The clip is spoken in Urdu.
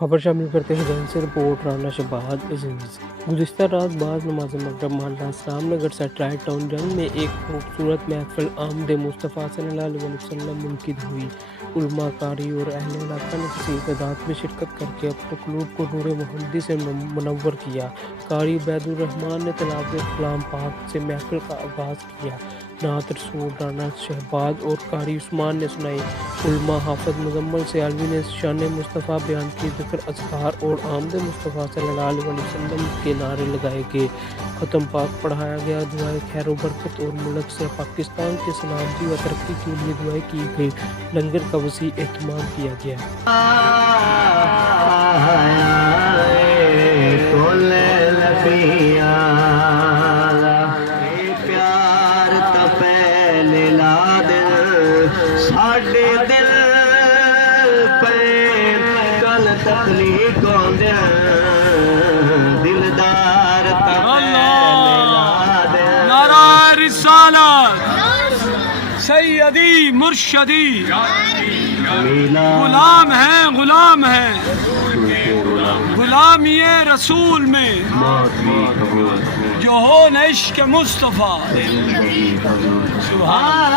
خبر شامل کرتے ہیں جن سے رپورٹ رانا شہباز عزیز۔ گزشتہ رات بعد نماز مغرب محلہ اسلام نگر سیٹلائٹ ٹاؤن جنگ میں ایک خوبصورت محفل آمد مصطفیٰ صلی اللہ علیہ وسلم منعقد ہوئی۔ علماء، قاری اور اہل علاقہ نے کثیر تعداد میں شرکت کر کے اپنے قلوب کو نور محمدی سے منور کیا۔ قاری عبید الرحمان نے تلاوت کلام پاک سے محفل کا آغاز کیا۔ نعت رسول رانا شہباز اور قاری عثمان نے سنائی۔ علماء حافظ مزمل سیالوی نے شان مصطفیٰ بیان کی، ذکر اذکار اور آمد مصطفیٰ صلی اللہ علیہ وسلم کے نعرے لگائے گئے، ختم پاک پڑھایا گیا، دعائے خیر و برکت اور ملک سے پاکستان کے سلامتی و ترقی کے لیے دعائیں کی گئی۔ لنگر کا وسیع اہتمام کیا گیا۔ ساڈے دل پہ کل تخلیق ہوندے دلدار نعرہ رسالت سیدی مرشدی، غلام ہیں غلام ہیں غلامی رسول میں، جو ہو عشق مصطفیٰ سبحان